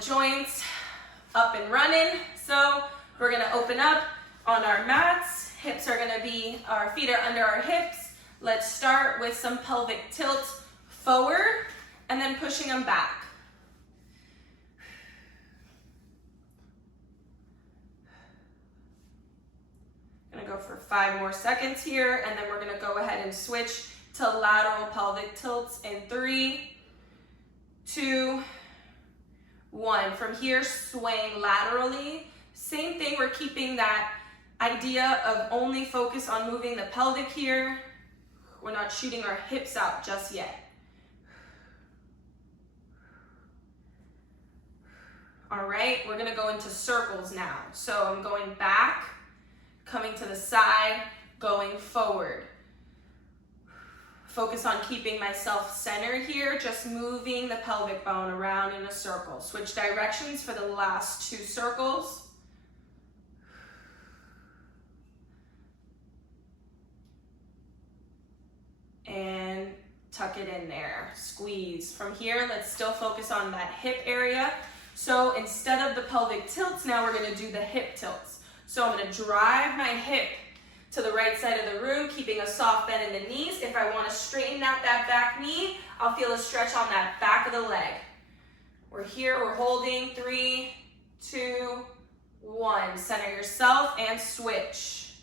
Joints up and running. So we're gonna open up on our mats. Hips are gonna be, our feet are under our hips. Let's start with some pelvic tilt forward and then pushing them back. Gonna go for 5 more seconds here, and then we're gonna go ahead and switch to lateral pelvic tilts in 3, 2, 1. From here, swaying laterally. Same thing, we're keeping that idea of only focus on moving the pelvic here. We're not shooting our hips out just yet. All right, we're gonna go into circles now. So I'm going back, coming to the side, going forward. Focus on keeping myself centered here, just moving the pelvic bone around in a circle. Switch directions for the last 2 circles. And tuck it in there, squeeze. From here, let's still focus on that hip area. So instead of the pelvic tilts, now we're gonna do the hip tilts. So I'm gonna drive my hip to the right side of the room, keeping a soft bend in the knees. If I wanna straighten out that back knee, I'll feel a stretch on that back of the leg. We're here, we're holding, 3, 2, 1. Center yourself and switch.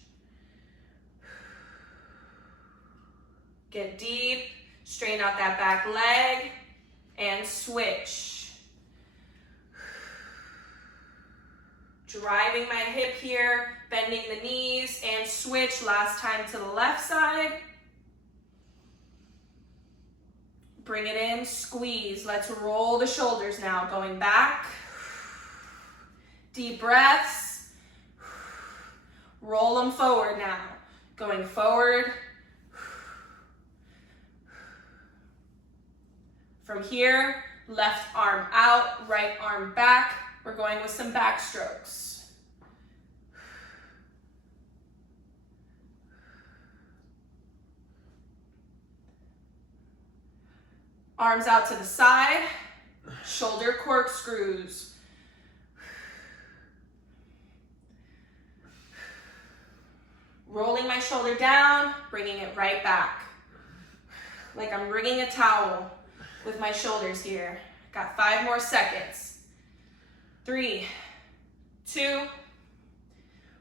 Get deep, straighten out that back leg, and switch. Driving my hip here, bending the knees, and switch. Last time to the left side. Bring it in, squeeze. Let's roll the shoulders now. Going back. Deep breaths. Roll them forward now. Going forward. From here, left arm out, right arm back. We're going with some back strokes. Arms out to the side, shoulder corkscrews. Rolling my shoulder down, bringing it right back. Like I'm wringing a towel with my shoulders here. Got 5 more seconds. 3, 2,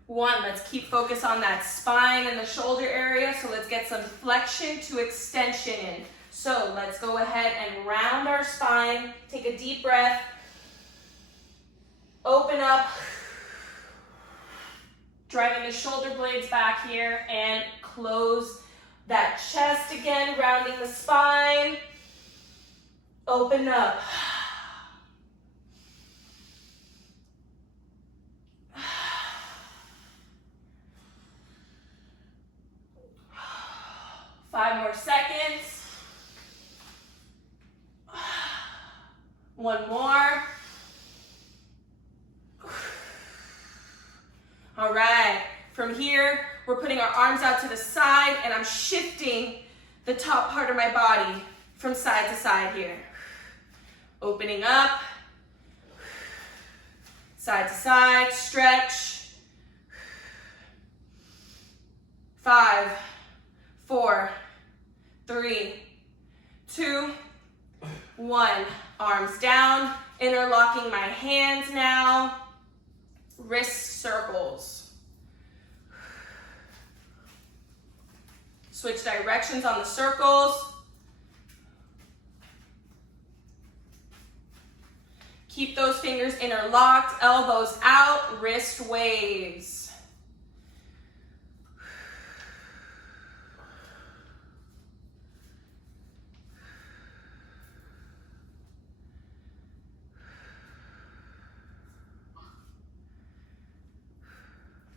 1. Let's keep focus on that spine and the shoulder area. So let's get some flexion to extension in. So let's go ahead and round our spine. Take a deep breath. Open up. Driving the shoulder blades back here and close that chest again, rounding the spine. Open up. Five more seconds. 1 more. All right, from here, we're putting our arms out to the side and I'm shifting the top part of my body from side to side here. Opening up, side to side, stretch. 5, 4, 3, 2, 1. Arms down, interlocking my hands now. Wrist circles. Switch directions on the circles. Keep those fingers interlocked, elbows out, wrist waves.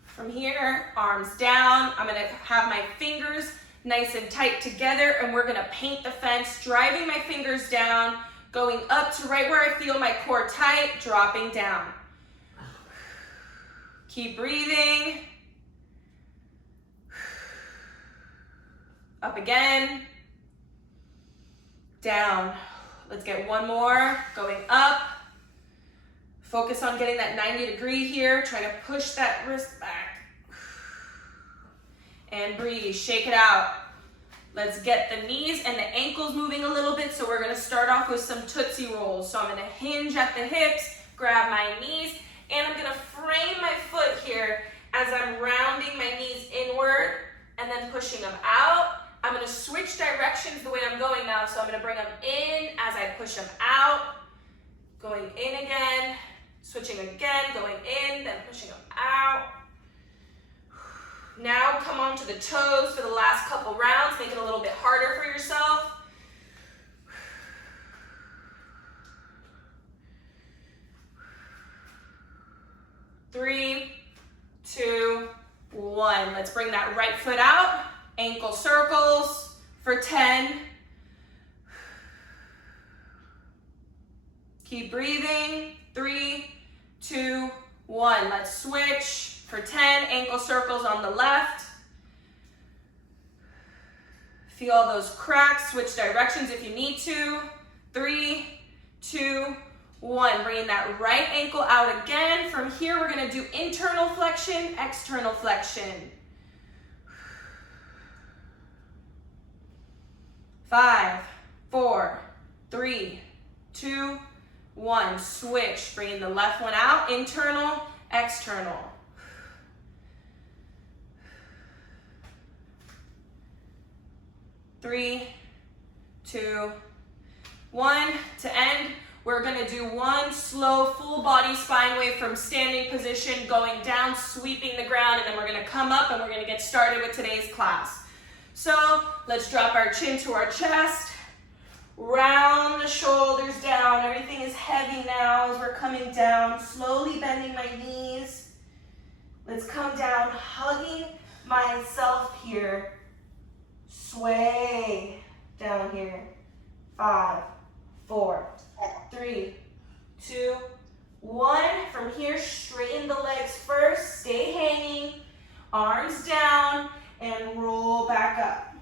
From here, arms down. I'm gonna have my fingers nice and tight together and we're gonna paint the fence, driving my fingers down, going up to right where I feel my core tight, dropping down. Keep breathing. Up again. Down. Let's get one more. Going up. Focus on getting that 90-degree here. Try to push that wrist back. And breathe, shake it out. Let's get the knees and the ankles moving a little bit. So we're gonna start off with some Tootsie Rolls. So I'm gonna hinge at the hips, grab my knees, and I'm gonna frame my foot here as I'm rounding my knees inward and then pushing them out. I'm gonna switch directions the way I'm going now. So I'm gonna bring them in as I push them out. Going in again, switching again, going in, then pushing them out. Now come onto the toes for the last couple rounds. Make it a little bit harder for yourself. Three, two, one. Let's bring that right foot out. Ankle circles for 10. Keep breathing. 3, 2, 1. Let's switch for 10. Ankle circles on the left. Feel those cracks. Switch directions if you need to. 3, 2, 1. Bringing that right ankle out again. From here, we're going to do internal flexion, external flexion. 5, 4, 3, 2, 1. Switch. Bringing the left one out. Internal, external. 3, 2, 1. To end, we're going to do one slow full body spine wave from standing position, going down, sweeping the ground, and then we're going to come up and we're going to get started with today's class. So let's drop our chin to our chest, round the shoulders down. Everything is heavy now as we're coming down, slowly bending my knees. Let's come down, hugging myself here. Sway down here. 5, 4, 3, 2, 1. From here, straighten the legs first. Stay hanging. Arms down and roll back up.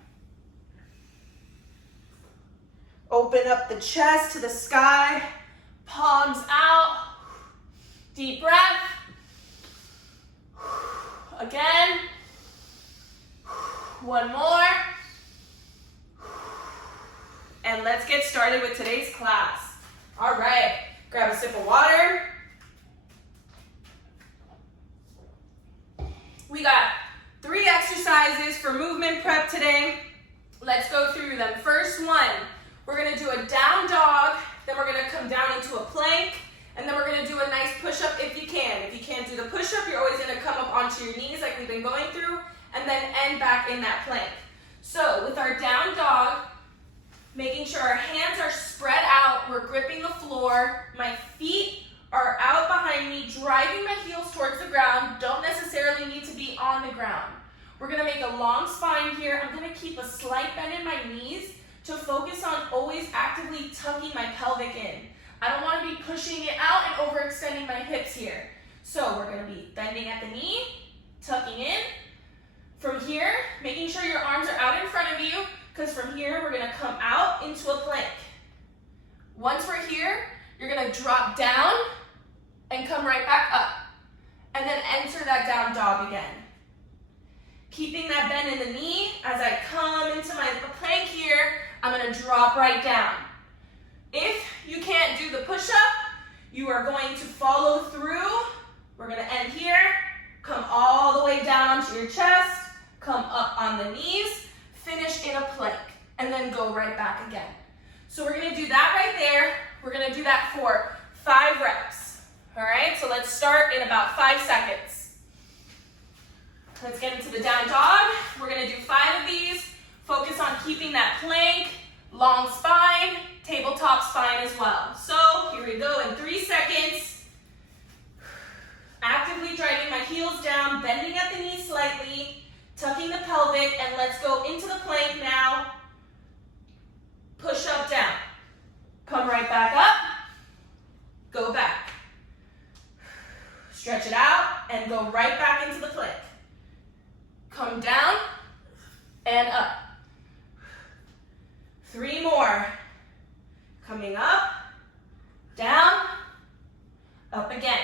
Open up the chest to the sky. Palms out. Deep breath. Again. One more. And let's get started with today's class. All right, grab a sip of water. We got 3 exercises for movement prep today. Let's go through them. First one, we're gonna do a down dog, then we're gonna come down into a plank, and then we're gonna do a nice push-up if you can. If you can't do the push-up, you're always gonna come up onto your knees like we've been going through, and then end back in that plank. So with our down dog, making sure our hands are spread out, we're gripping the floor, my feet are out behind me, driving my heels towards the ground, don't necessarily need to be on the ground. We're gonna make a long spine here. I'm gonna keep a slight bend in my knees to focus on always actively tucking my pelvic in. I don't wanna be pushing it out and overextending my hips here. So we're gonna be bending at the knee, tucking in. From here, making sure your arms are out in front of you, because from here, we're gonna come out into a plank. Once we're here, you're gonna drop down and come right back up. And then enter that down dog again. Keeping that bend in the knee, as I come into my plank here, I'm gonna drop right down. If you can't do the push-up, you are going to follow through. We're gonna end here, come all the way down onto your chest, come up on the knees, finish in a plank, and then go right back again. So we're gonna do that right there. We're gonna do that for 5 reps. All right, so let's start in about 5 seconds. Let's get into the down dog. We're gonna do 5 of these. Focus on keeping that plank, long spine, tabletop spine as well. So here we go in 3 seconds. Actively driving my heels down, bending at the knees slightly, tucking the pelvic, and let's go into the plank now. Push up, down. Come right back up. Go back. Stretch it out and go right back into the plank. Come down and up. 3 more. Coming up, down, Up again.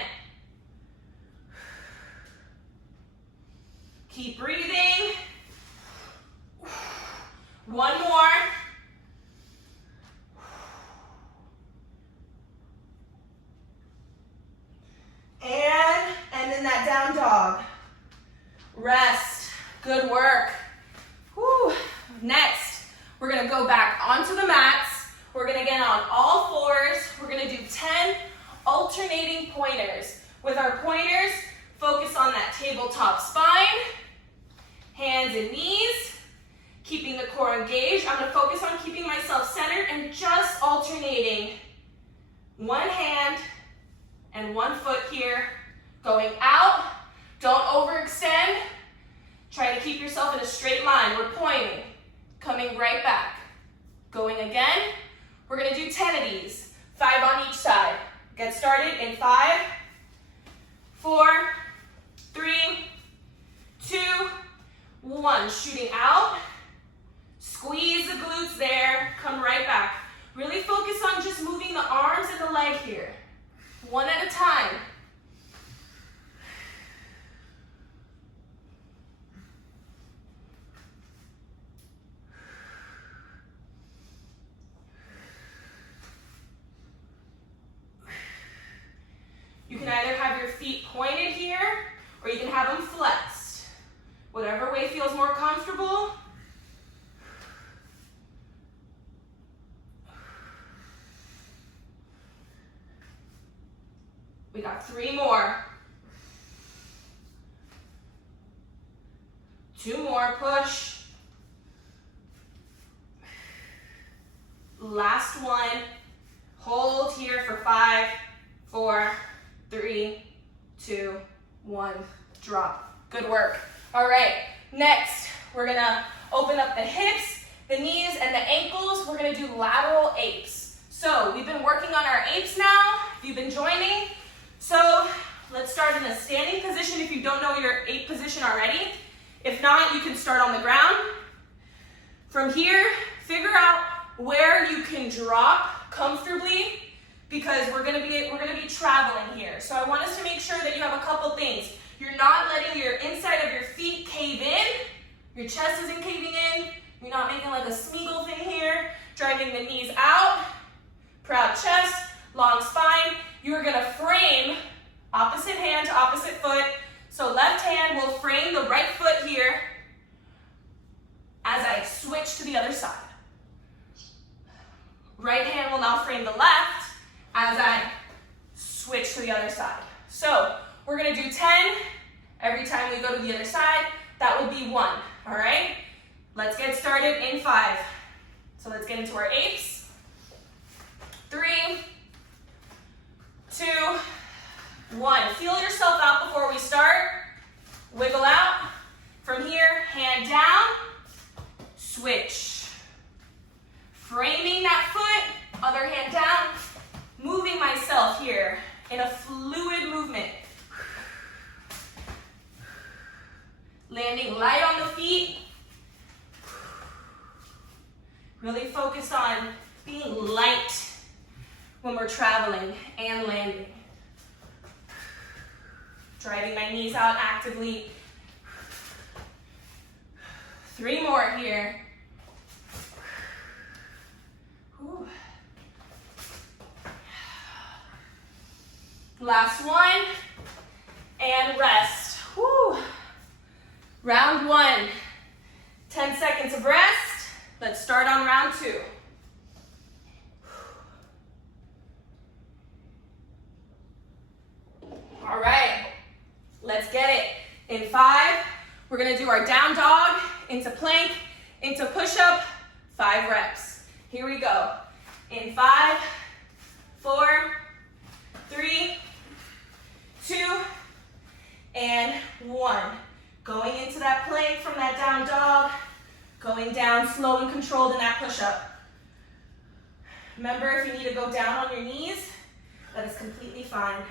Keep breathing. One more. And in that down dog. Rest. Good work. Whew. Next, we're gonna go back onto the mats. We're gonna get on all fours. We're gonna do 10 alternating pointers. With our pointers, focus on that tabletop spine, hands and knees, keeping the core engaged. I'm gonna focus on keeping myself centered and just alternating one hand and one foot here, going out. Don't overextend. Try to keep yourself in a straight line. We're pointing, coming right back. Going again. We're gonna do 10 of these, 5 on each side. Get started in 5, 4, 3, 2, 1. Shooting out. Squeeze the glutes there. Come right back. Really focus on just moving the arms and the leg here. One at a time. You can either have your feet pointed here, or you can have them flexed. Whatever way feels more comfortable. We got 3 more. 2 more, push. Last one. Hold here for 5, 4, 3, 2, 1. Drop. Good work. All right, next, we're gonna open up the hips, the knees, and the ankles. We're gonna do lateral apes. So we've been working on our apes now, if you've been joining. So let's start in a standing position if you don't know your ape position already. If not, you can start on the ground. From here, figure out where you can drop comfortably, because we're gonna be traveling here. So I want us to make sure that you have a couple things. You're not letting your inside of your feet cave in. Your chest isn't caving in. You're not making like a Smeagol thing here. Driving the knees out. Proud chest, long spine. You are gonna frame opposite hand to opposite foot. So left hand will frame the right foot here as I switch to the other side. Right hand will now frame the left as I switch to the other side. So we're gonna do 10 every time we go to the other side. That would be 1, all right? Let's get started in 5. So let's get into our apes. 3, 2, 1. Feel yourself out before we start. Wiggle out. From here, hand down, switch. Framing that foot, other hand down, moving myself here in a fluid movement. Landing light on the feet. Really focus on being light when we're traveling and landing. Driving my knees out actively. 3 more here. Whew. Last one, and rest. Whew. Round 1, 10 seconds of rest. Let's start on round 2. All right, let's get it. In 5, we're gonna do our down dog, into plank, into push-up, 5 reps. Here we go. In 5, 4, 3, 2, and 1. Going into that plank from that down dog, going down slow and controlled in that push-up. Remember, if you need to go down on your knees, that is completely fine.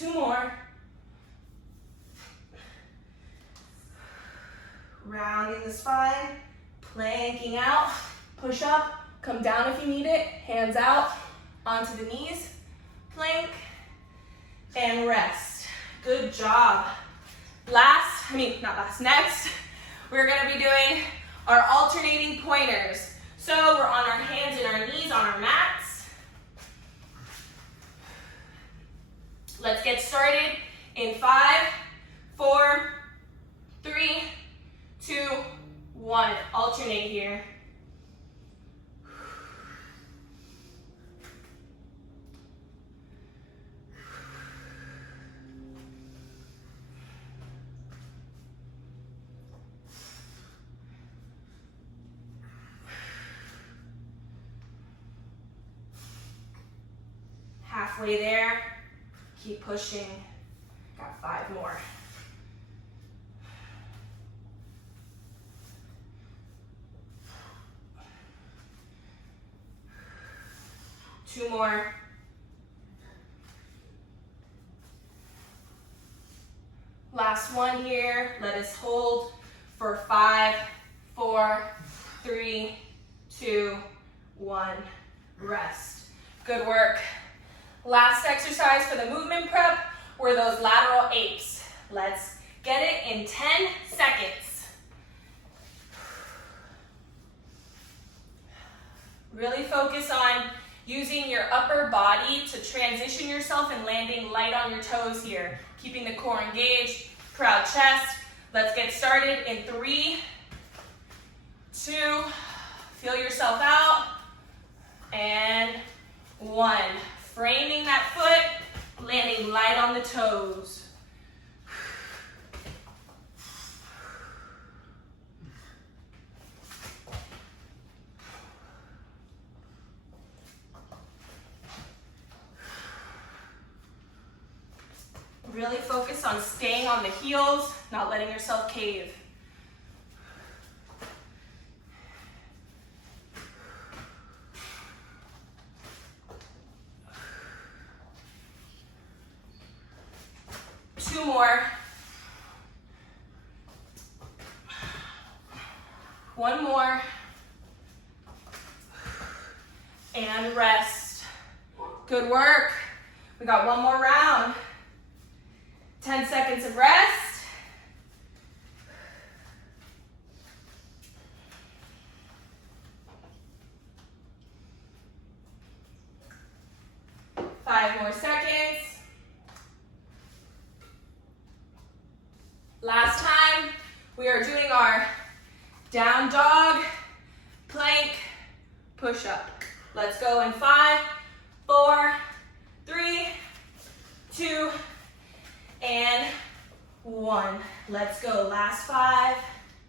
2 more. Rounding the spine, planking out, push up, come down if you need it, hands out, onto the knees, plank, and rest. Good job. Next, we're gonna be doing our alternating pointers. So we're on our hands and our knees on our mats. Let's get started in 5, 4, 3, 2, 1. Alternate here. Halfway there, keep pushing. Got 5 more. Two more. Last one here. Let us hold for 5, 4, 3, 2, 1. Rest. Good work. Last exercise for the movement prep were those lateral apes. Let's get it in 10 seconds. Really focus on using your upper body to transition yourself and landing light on your toes here. Keeping the core engaged, proud chest. Let's get started in 3, 2, feel yourself out, and 1. Framing that foot, landing light on the toes. Really focus on staying on the heels, not letting yourself cave. Two more. 1 more. And rest. Good work. We got 1 more round. 10 seconds of rest. Five more seconds. Last time, we are doing our down dog, plank, push up. Let's go in 5, 4, 3, 2, and 1. Let's go. Last 5.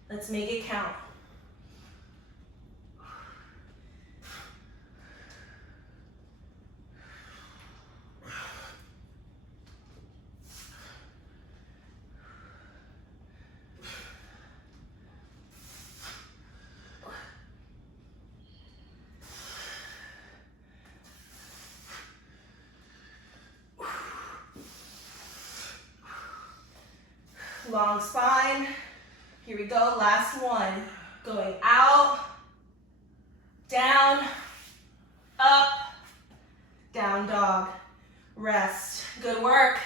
Let's make it count. Long spine. Here we go, last one. Going out, down, up, down dog. Rest. Good work.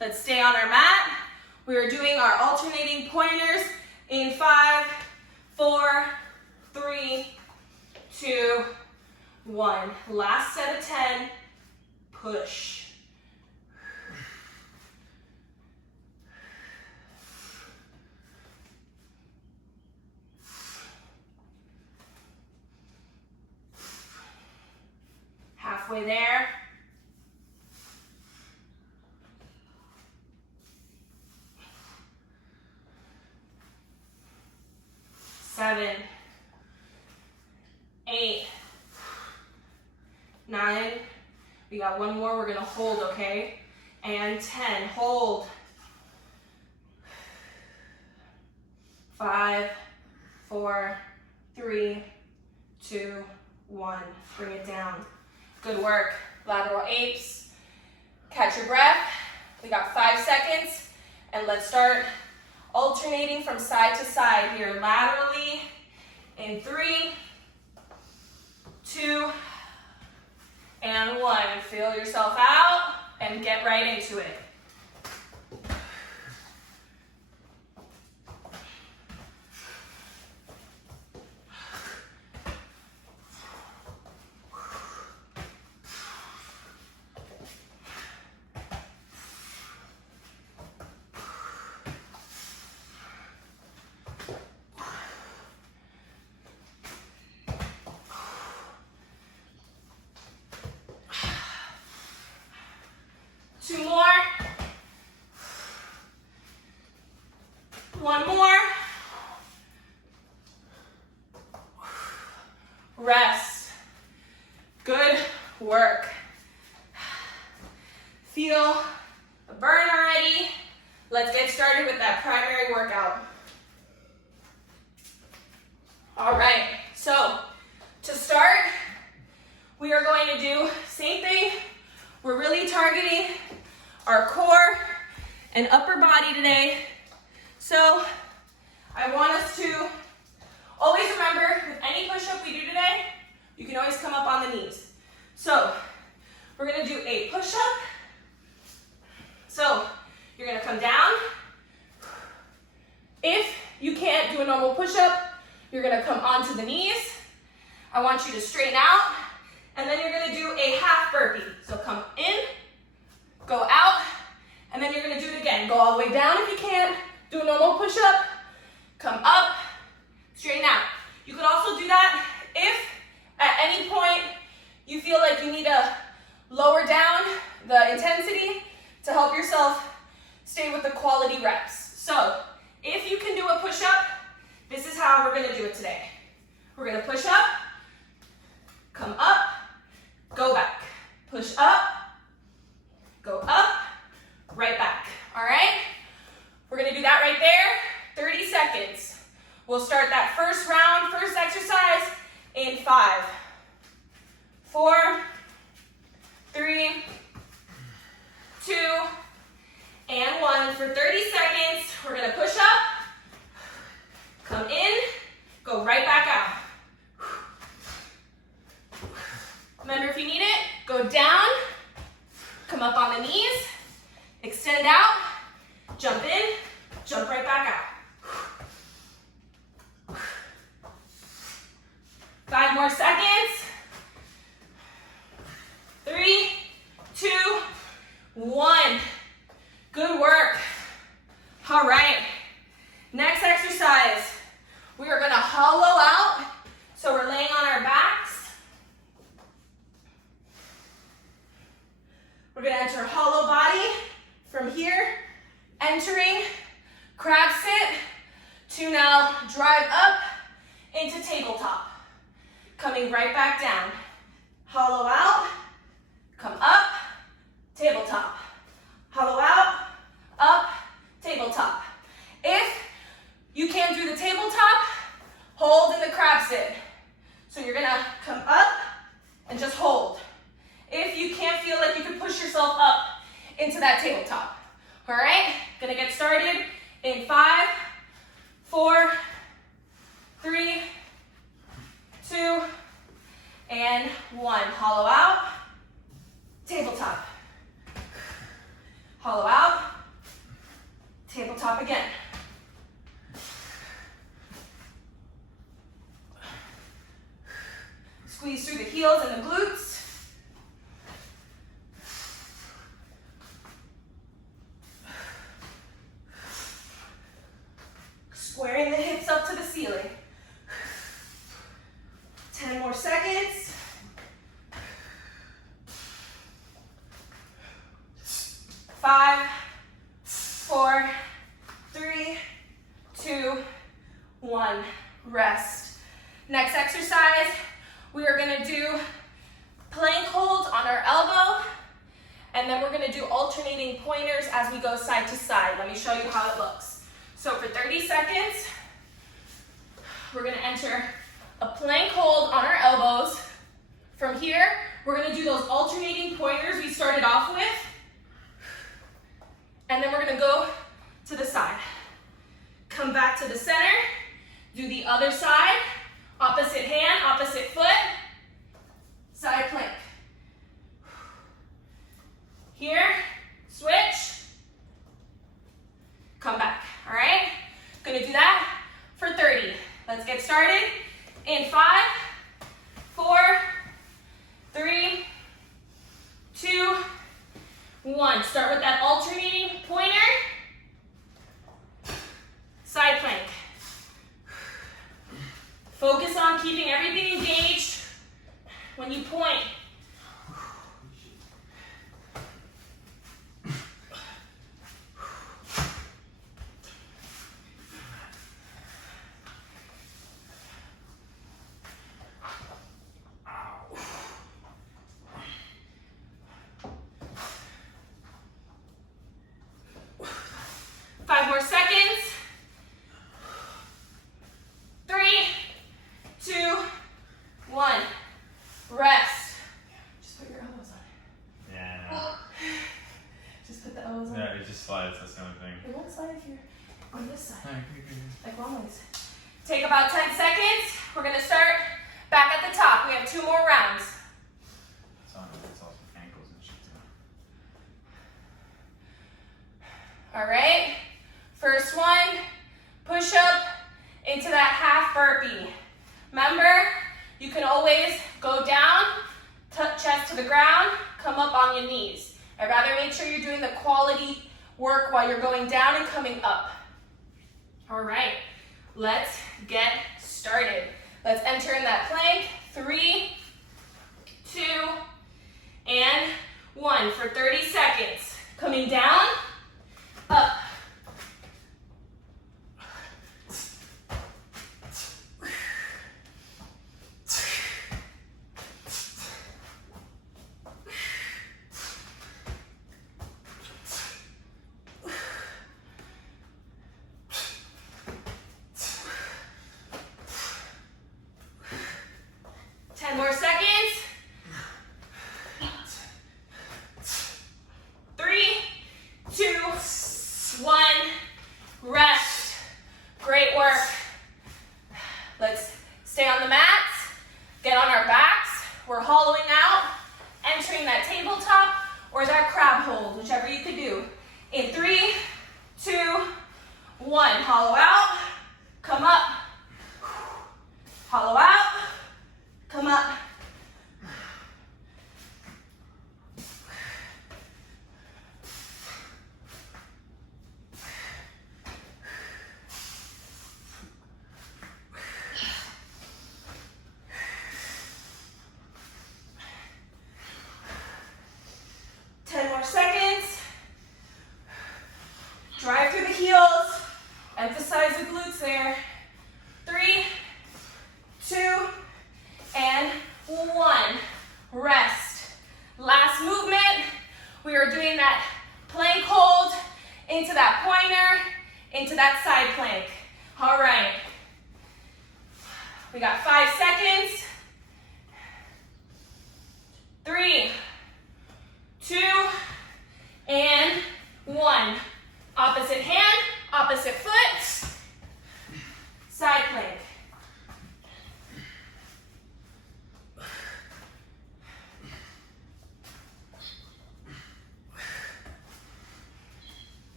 Let's stay on our mat. We are doing our alternating pointers in 5, 4, 3, 2, 1. Last set of 10. Push. Halfway there. Seven, 8, 9. We got 1 more. We're gonna hold, okay? And 10. Hold. 5, 4, 3, 2, 1. Bring it down. Good work. Lateral apes. Catch your breath. We got 5 seconds, and let's start alternating from side to side here, laterally, in 3, 2, and 1. Feel yourself out, and get right into it. Two more. One more. Rest. Good work. Feel the burn already. Let's get started with that primary workout. All right, so to start, we are going to do same thing. We're really targeting our core and upper body today. So I want us to always remember with any push-up we do today, you can always come up on the knees. So we're gonna do a push-up. So you're gonna come down. If you can't do a normal push-up, you're gonna come onto the knees. I want you to straighten out, and then you're gonna do a half burpee. So come in, go out, and then you're gonna do it again. Go all the way down if you can't. Do a normal push-up, come up, straighten out. You could also do that if at any point you feel like you need to lower down the intensity to help yourself stay with the quality reps. So if you can do a push-up, this is how we're gonna do it today. We're gonna push up, come up, go back. Push up, go up, right back. All right? We're gonna do that right there, 30 seconds. We'll start that first round, first exercise in 5, 4, 3, 2, and 1. For 30 seconds, we're gonna push up, come in, go right back out. Remember, if you need it, go down, come up on the knees, extend out, jump in, jump right back out. 5 more seconds. 3, 2, 1. Good work. All right. Next exercise. We are going to hollow out. So we're laying on our backs. We're going to enter hollow body from here, entering crab sit to now drive up into tabletop. Coming right back down. Hollow out, come up, tabletop. Hollow out, up, tabletop. If you can't do the tabletop, hold in the crab sit. So you're gonna come up and just hold. If you can't feel like you can push yourself up into that tabletop. All right, gonna get started in 5, 4, 3, 2, and 1. Hollow out, tabletop. Hollow out, tabletop again. Squeeze through the heels and the glutes. Squaring the hips up to the ceiling. 10 more seconds. 5, 4, 3, 2, 1. Rest. Next exercise, we are going to do plank hold on our elbow, and then we're going to do alternating pointers as we go side to side. Let me show you how it looks. So for 30 seconds, we're going to enter a plank hold on our elbows. From here, we're going to do those alternating pointers we started off with. back to the center. Do the other side. Opposite hand, opposite foot. Side plank. Here, switch. Come back, all right? Gonna do that for 30. Let's get started in 5, 4, 3, 2, 1. Start with that alternating pointer. Side plank. Focus on keeping everything engaged when you point. Take about 10 seconds. We're going to start back at the top. We have 2 more rounds. It's also ankles and shit too. All right. First one, push up into that half burpee. Remember, you can always go down, touch chest to the ground, come up on your knees. I'd rather make sure you're doing the quality work while you're going down and coming up. All right. Let's get started. Let's enter in that plank. 3, 2, and 1 for 30 seconds. Coming down, up. Hollow out, come up. Drive through the heels, emphasize the glutes there. 3, 2, and 1. Rest. Last movement, we are doing that plank hold into that pointer, into that side plank. All right. We got 5 seconds. 3, 2, and 1. Opposite hand, opposite foot, side plank.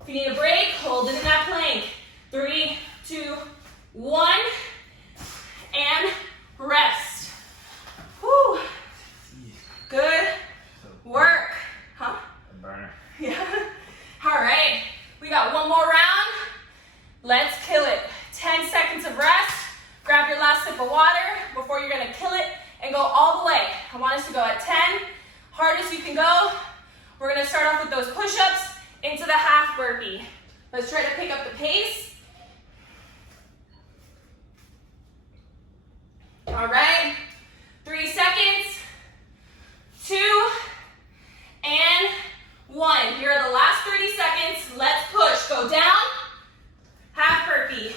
If you need a break, hold it in that plank. 3, 2, 1, and rest. Whew. Good work. Huh? A burner. Yeah. All right. We got one more round. Let's kill it. 10 seconds of rest. Grab your last sip of water before you're going to kill it and go all the way. I want us to go at 10. Hardest you can go. We're going to start off with those push-ups into the half burpee. Let's try to pick up the pace. All right, 3 seconds, 2, and 1. Here are the last 30 seconds. Let's push. Go down, half burpee.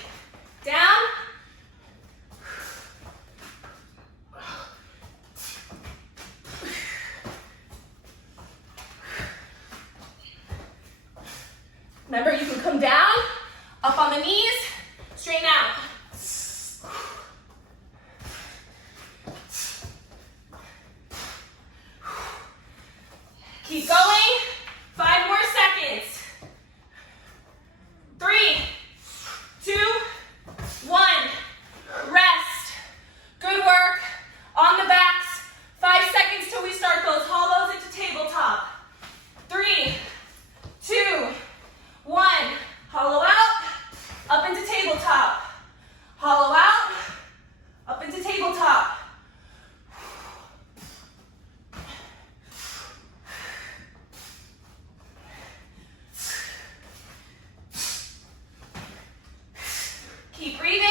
Down. Straighten out. Keep going. 5 more seconds. 3, 2, 1. Rest. Good work. On the backs. 5 seconds till we start those hollows into tabletop. 3, 2, 1. Hollow out. Up into tabletop. Hollow out. Up into tabletop. Keep breathing.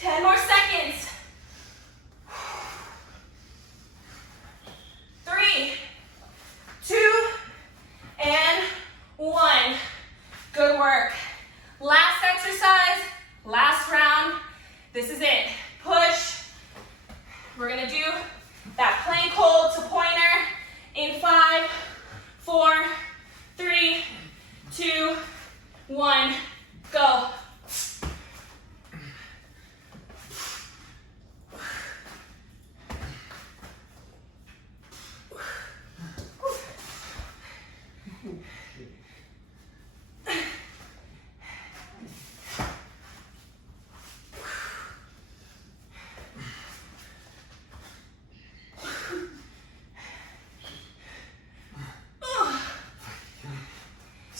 10 more seconds. 3, 2, and 1. Good work. Last exercise, last round. This is it. Push. We're gonna do that plank hold to pointer in 5, 4, 3, 2, 1, go.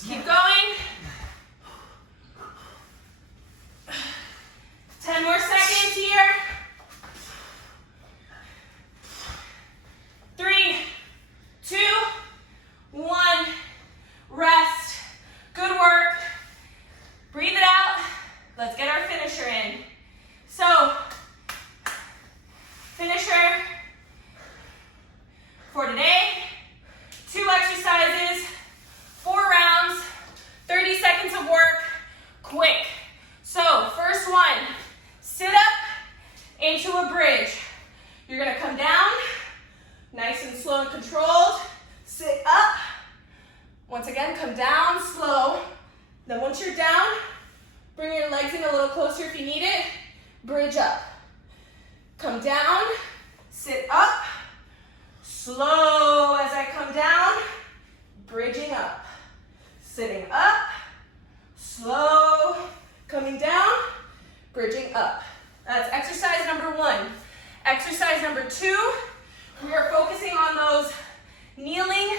Keep going. 10 more seconds here. 3, 2, 1. Rest. Good work. Breathe it out. Let's get our finisher in. So, finisher for today. 2 exercises. 4 rounds, 30 seconds of work, quick. So, first one, sit up into a bridge. You're gonna come down, nice and slow and controlled. Sit up. Once again, come down, slow. Then once you're down, bring your legs in a little closer if you need it. Bridge up. Come down, sit up. Slow as I come down, bridging up. Sitting up, slow, coming down, bridging up. That's exercise number 1. Exercise number 2, we are focusing on those kneeling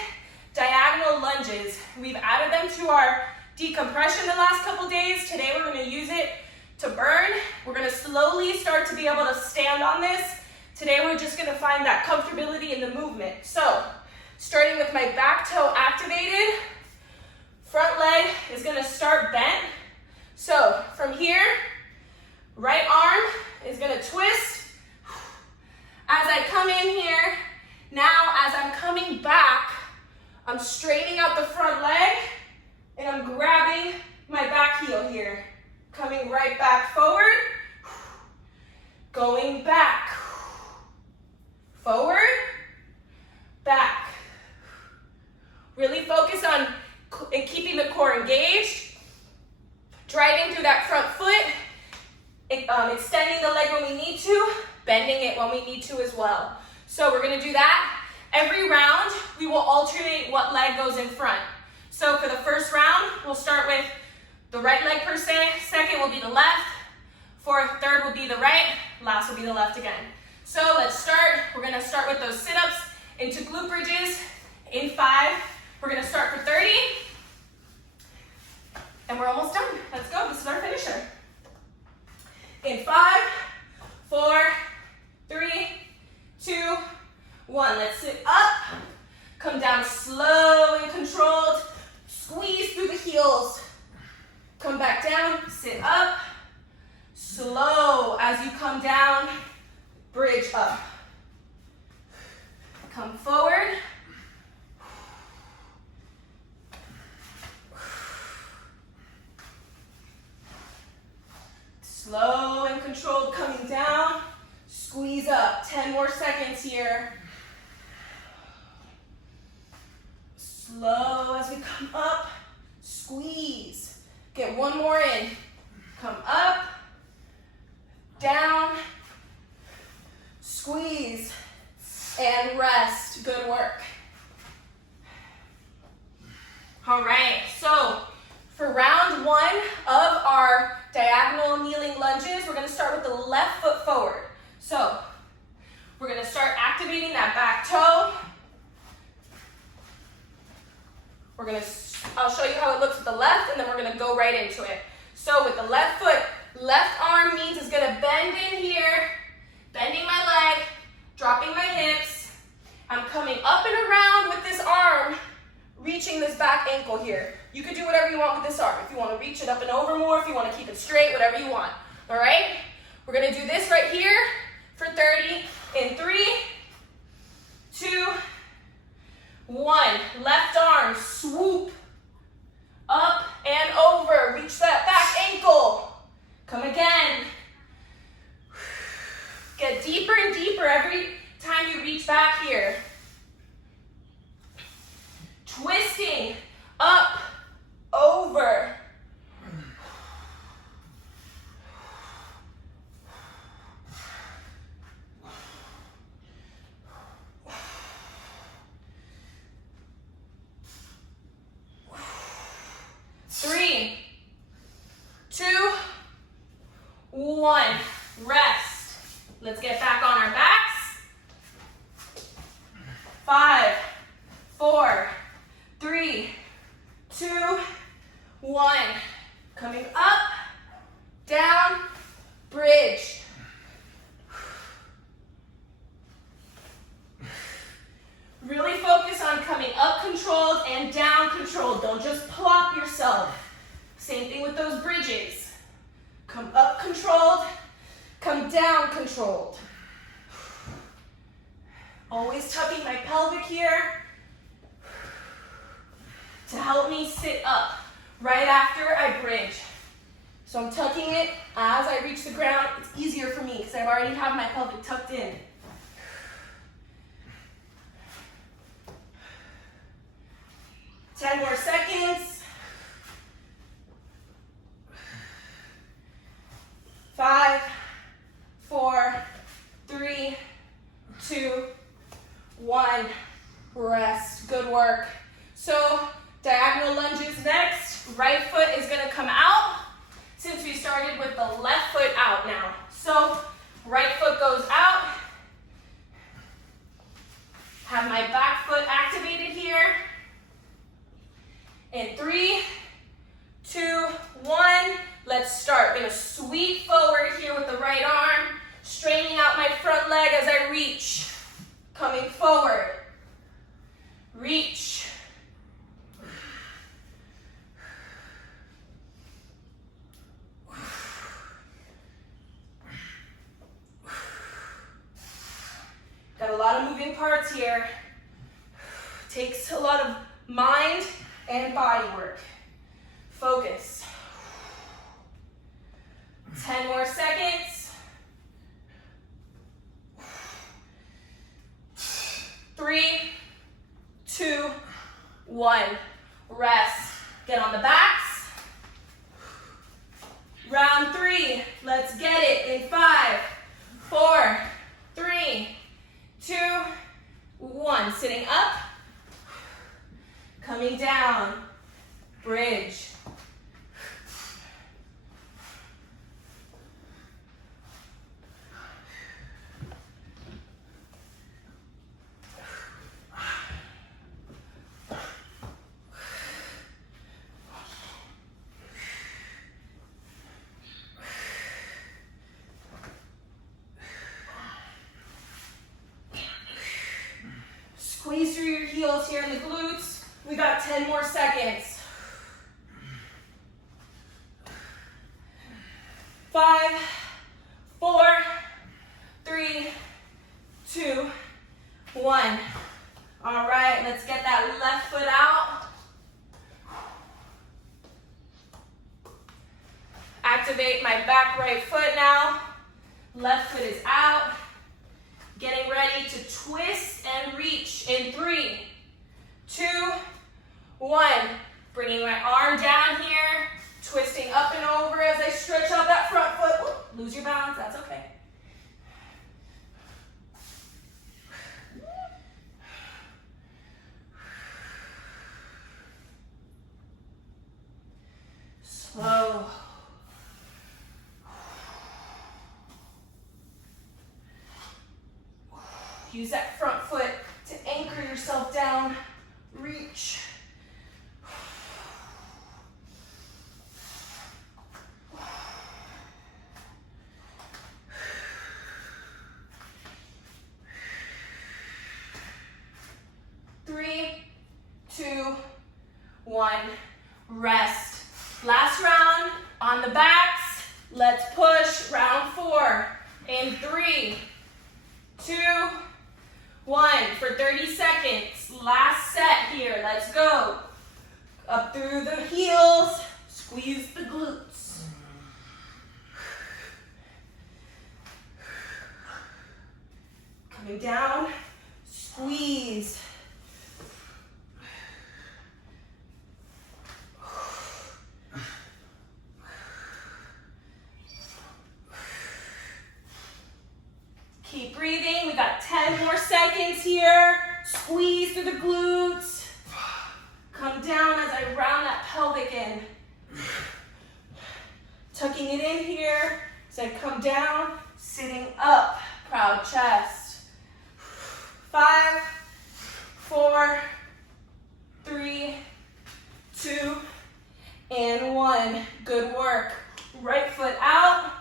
diagonal lunges. We've added them to our decompression the last couple days. Today we're going to use it to burn. We're going to slowly start to be able to stand on this. Today we're just going to find that comfortability in the movement. So, starting with my back toe activated, front leg is gonna start bent. So from here, right arm is gonna twist. As I come in here, now as I'm coming back, I'm straightening out the front leg and I'm grabbing my back heel here. Coming right back forward, going back, forward, back. Really focus on and keeping the core engaged, driving through that front foot, extending the leg when we need to, bending it when we need to as well. So we're gonna do that. Every round, we will alternate what leg goes in front. So for the first round, we'll start with the right leg per se, second will be the left, third will be the right, last will be the left again. So let's start. We're gonna start with those sit-ups into glute bridges in 5. We're gonna start for 30, and we're almost done. Let's go, this is our finisher. In 5, 4, 3, 2, 1. Let's sit up, come down slow and controlled, squeeze through the heels. Come back down, sit up, slow as you come down, bridge up. Come forward. Slow and controlled coming down, squeeze up. 10 more seconds here. Slow as we come up, squeeze. one more in. Come up, down, squeeze, and rest. Good work. All right, so for round one of our diagonal kneeling lunges, we're gonna start with the left foot forward. So we're gonna start activating that back toe. I'll show you how it looks with the left, and then we're gonna go right into it. So with the left foot, left arm means it's gonna bend in here, bending my leg, dropping my hips. I'm coming up and around with this arm, reaching this back ankle here. You could do whatever you want with this arm. If you want to reach it up and over more, if you want to keep it straight, whatever you want. All right? We're going to do this right here for 30 in 3, 2, 1. Left arm, swoop, up and over. Reach that back ankle. Come again. Get deeper and deeper every time you reach back here. Twisting, up, over. Three, 2, 1. Rest. Let's get back on our backs. 5, 4, 3, 2, 1. Coming up, down, bridge. Really focus on coming up controlled and down controlled. Don't just plop yourself. Same thing with those bridges. Come up controlled, come down controlled. Always tucking my pelvic here to help me sit up right after I bridge. So I'm tucking it as I reach the ground. It's easier for me because I already have my pelvic tucked in. Ten more seconds. 5, 4, 3, 2, 1. Rest. Good work. So diagonal lunges next. Right foot is going to come out since we started with the left foot out now. So right foot goes out. Have my back foot activated here. In 3, 2, 1. Let's start. I'm going to sweep forward here with the right arm, straightening out my front leg as I reach. Coming forward. Reach. Got a lot of moving parts here. Takes a lot of mind and body work. Focus. 10 more seconds. 3, 2, 1. Rest. Get on the backs. Round 3. Let's get it in 5, 4, 3, 2, 1. Sitting up. Coming down. Bridge. Squeeze through your heels here in the glutes. We got 10 more seconds. 5, 4, 3, 2, 1. All right, let's get that left foot out. Activate my back right foot now. Left foot is out. Getting ready to twist and reach in 3, 2, 1. Bringing my arm down here, Twisting up and over as I stretch out that front foot. Whoop, lose your balance, that's okay. Slow. Use that front foot to anchor yourself down. Reach. Three, two, one. Rest. Last round on the backs. Let's push. Round 4 in 3, 2, 1 for 30 seconds. Last set here. Let's go. Up through the heels. Squeeze the glutes. Coming down. Squeeze. Keep breathing. We got 10 more seconds here. Squeeze through the glutes. Come down as I round that pelvic in. Tucking it in here. As I come down, sitting up. Proud chest. 5, 4, 3, 2, and 1. Good work. Right foot out.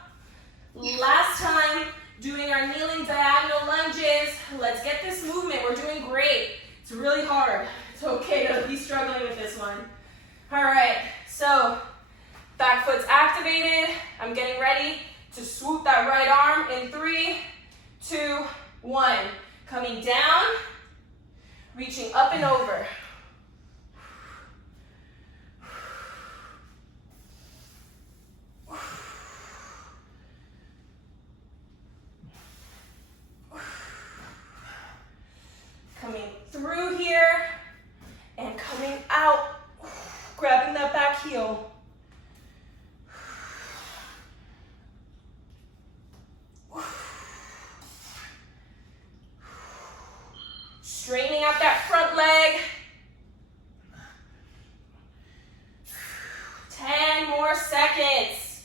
Last time. Doing our kneeling diagonal lunges. Let's get this movement. We're doing great. It's really hard. It's okay to be struggling with this one. All right, so back foot's activated. I'm getting ready to swoop that right arm in 3, 2, 1. Coming down, reaching up and over. Coming through here and coming out, grabbing that back heel. Straightening out that front leg. 10 more seconds.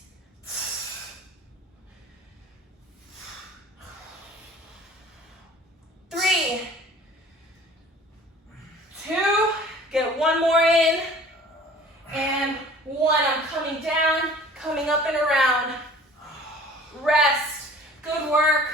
3, 2, get one more in, and 1. I'm coming down, coming up and around. Rest. Good work.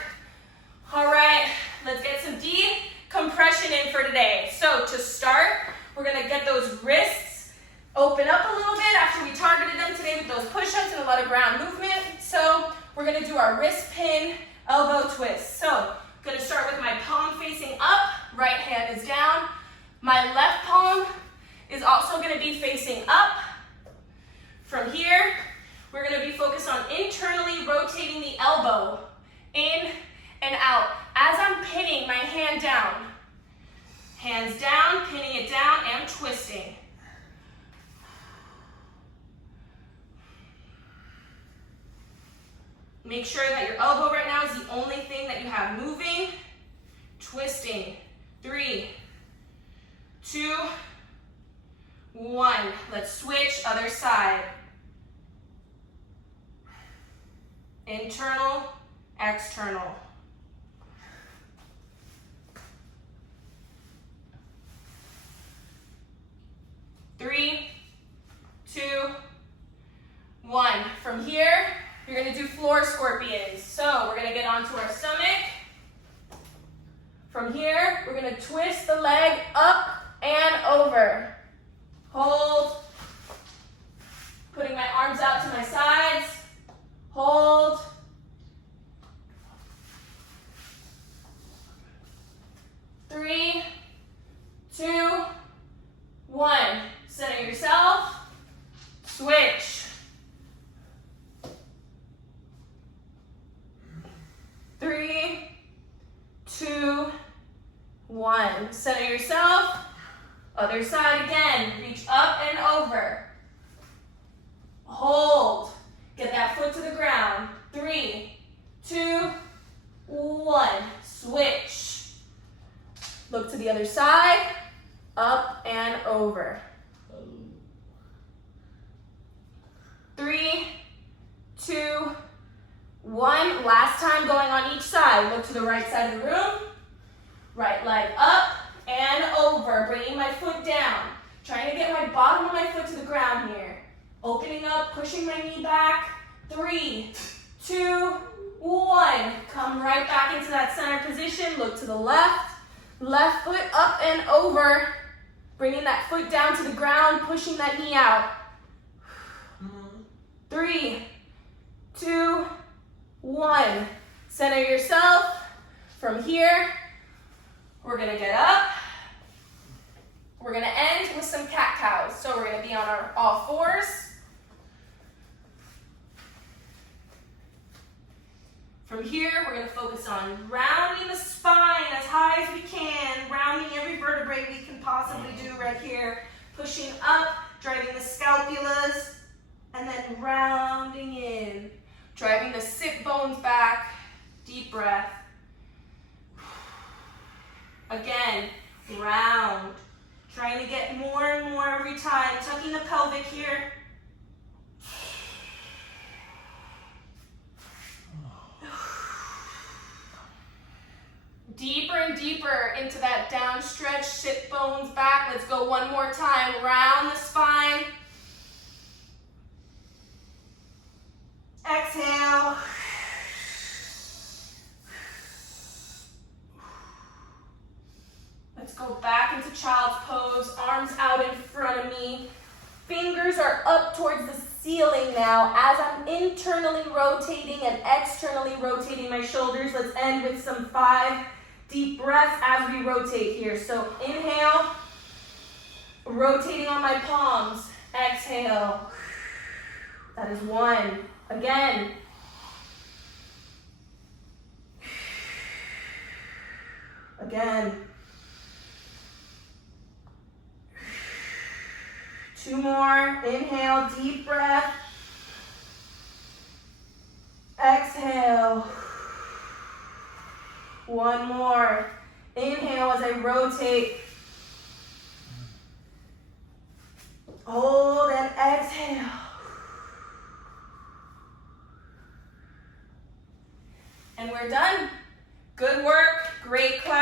All right, let's get some decompression in for today. So to start, we're gonna get those wrists open up a little bit after we targeted them today with those push-ups and a lot of ground movement. So we're gonna do our wrist pin elbow twist. So I'm gonna start with my palm facing up, right hand is down. My left palm is also going to be facing up. From here, we're going to be focused on internally rotating the elbow in and out. As I'm pinning my hand down, hands down, pinning it down, and twisting. Make sure that your elbow right now is the only thing that you have moving. Twisting. 3, 2, 1. Let's switch, other side. Internal, external. Three, 2, 1. From here, you're going to do floor scorpions. So we're going to get onto our stomach. From here, we're going to twist the leg up and over. Hold. Putting my arms out to my sides. Hold. Three, 2, 1. Center yourself. Switch. 3, 2, 1. Center yourself. Other side again. Reach up and over. Hold. over. 3, 2, 1. Last time going on each side. Look to the right side of the room. Right leg up and over. Bringing my foot down. Trying to get my bottom of my foot to the ground here. Opening up, pushing my knee back. 3, 2, 1. Come right back into that center position. Look to the left. Left foot up and over. Bringing that foot down to the ground, pushing that knee out. 3, 2, 1. Center yourself. From here, we're gonna get up. We're gonna end with some cat-cows. So we're gonna be on our all fours. From here, we're gonna focus on rounding the spine as high as we can, rounding every vertebrae we can possibly do right here, pushing up, driving the scapulas, and then rounding in, driving the sit bones back, deep breath. Again, round, trying to get more and more every time, tucking the pelvic here. Deeper and deeper into that down stretch, sit bones back. Let's go one more time. Round the spine. Exhale. Let's go back into child's pose. Arms out in front of me. Fingers are up towards the ceiling now as I'm internally rotating and externally rotating my shoulders. Let's end with some 5 deep breaths as we rotate here. So inhale, rotating on my palms. Exhale. That is 1. Again. Again. 2 more. Inhale, deep breath. Exhale. 1 more. Inhale as I rotate. Hold and exhale. And we're done. Good work. Great class.